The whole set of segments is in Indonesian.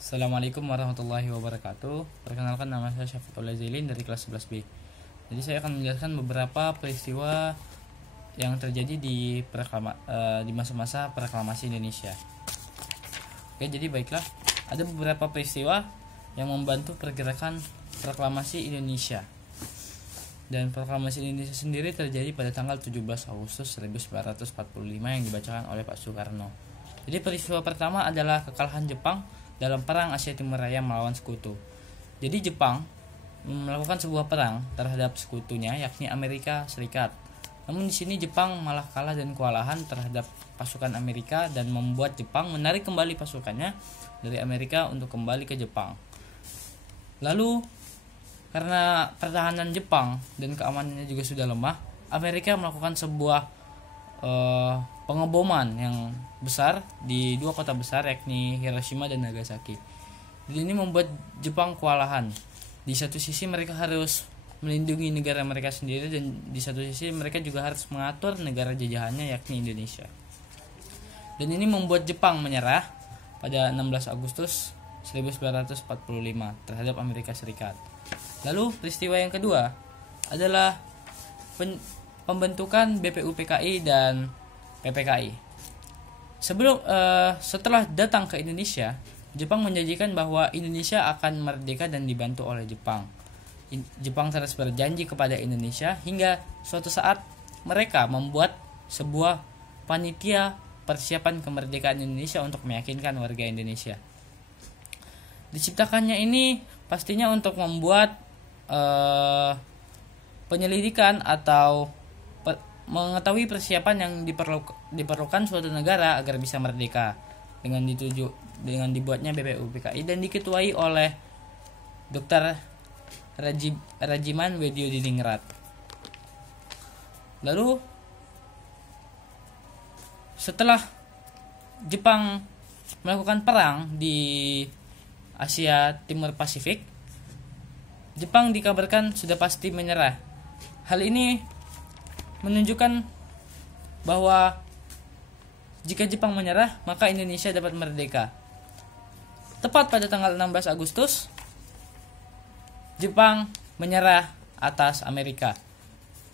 Assalamualaikum warahmatullahi wabarakatuh. Perkenalkan, nama saya Syafiqullah Zailin dari kelas 11B. Jadi saya akan menjelaskan beberapa peristiwa yang terjadi di masa-masa proklamasi Indonesia. Oke, jadi baiklah, ada beberapa peristiwa yang membantu pergerakan proklamasi Indonesia. Dan proklamasi Indonesia sendiri terjadi pada tanggal 17 Agustus 1945 yang dibacakan oleh Pak Soekarno. Jadi peristiwa pertama adalah kekalahan Jepang dalam perang Asia Timur Raya melawan sekutu. Jadi Jepang melakukan sebuah perang terhadap sekutunya, yakni Amerika Serikat. Namun di sini Jepang malah kalah dan kewalahan terhadap pasukan Amerika dan membuat Jepang menarik kembali pasukannya dari Amerika untuk kembali ke Jepang. Lalu karena pertahanan Jepang dan keamanannya juga sudah lemah, Amerika melakukan sebuah pengeboman yang besar di dua kota besar, yakni Hiroshima dan Nagasaki. Jadi ini membuat Jepang kewalahan. Di satu sisi mereka harus melindungi negara mereka sendiri, dan di satu sisi mereka juga harus mengatur negara jajahannya, yakni Indonesia. Dan ini membuat Jepang menyerah pada 16 Agustus 1945 terhadap Amerika Serikat. Lalu peristiwa yang kedua adalah pembentukan BPUPKI dan PPKI. Setelah datang ke Indonesia, Jepang menjanjikan bahwa Indonesia akan merdeka dan dibantu oleh Jepang. Jepang terus berjanji kepada Indonesia hingga suatu saat mereka membuat sebuah panitia persiapan kemerdekaan Indonesia untuk meyakinkan warga Indonesia. Diciptakannya ini pastinya untuk membuat penyelidikan atau mengetahui persiapan yang diperlukan suatu negara agar bisa merdeka dengan dibuatnya BPUPKI dan diketuai oleh Dr. Rajiman Wedyo Diningrat. Lalu setelah Jepang melakukan perang di Asia Timur Pasifik, Jepang dikabarkan sudah pasti menyerah. Hal ini menunjukkan bahwa jika Jepang menyerah, maka Indonesia dapat merdeka. Tepat pada tanggal 16 Agustus, Jepang menyerah atas Amerika.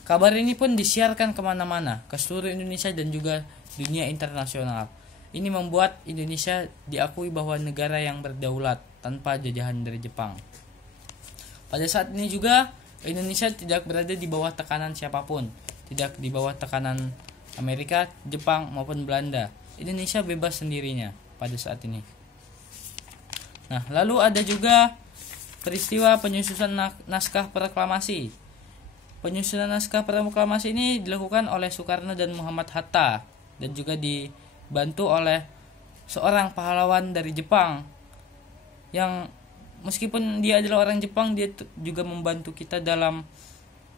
Kabar ini pun disiarkan kemana-mana, ke seluruh Indonesia dan juga dunia internasional. Ini membuat Indonesia diakui bahwa negara yang berdaulat tanpa jajahan dari Jepang. Pada saat ini juga Indonesia tidak berada di bawah tekanan siapapun, tidak di bawah tekanan Amerika, Jepang maupun Belanda. Indonesia bebas sendirinya pada saat ini. Nah, lalu ada juga peristiwa penyusunan naskah proklamasi. Penyusunan naskah proklamasi ini dilakukan oleh Soekarno dan Muhammad Hatta dan juga dibantu oleh seorang pahlawan dari Jepang yang meskipun dia adalah orang Jepang, dia juga membantu kita dalam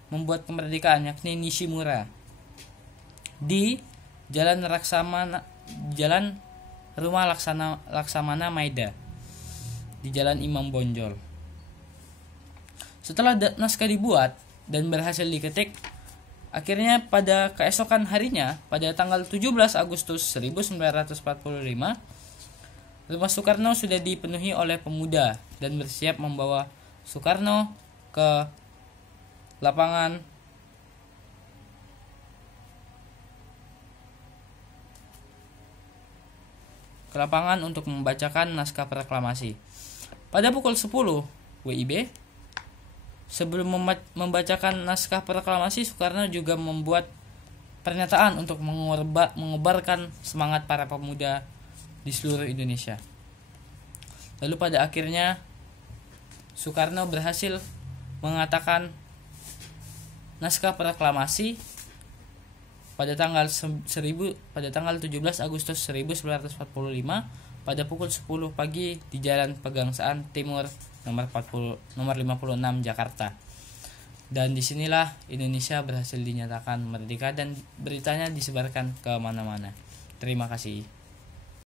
membuat kemerdekaan, yakni Nishimura di Jalan Rumah Laksamana Maeda di Jalan Imam Bonjol. Setelah naskah dibuat dan berhasil diketik, akhirnya pada keesokan harinya, pada tanggal 17 Agustus 1945, rumah Soekarno sudah dipenuhi oleh pemuda dan bersiap membawa Soekarno ke lapangan untuk membacakan naskah proklamasi. Pada pukul 10 WIB, sebelum membacakan naskah proklamasi, Soekarno juga membuat pernyataan untuk mengobarkan semangat para pemuda di seluruh Indonesia. Lalu pada akhirnya Soekarno berhasil mengatakan naskah proklamasi pada tanggal 17 Agustus 1945 pada pukul 10 pagi di Jalan Pegangsaan Timur nomor 56 Jakarta. Dan disinilah Indonesia berhasil dinyatakan merdeka dan beritanya disebarkan ke mana-mana. Terima kasih.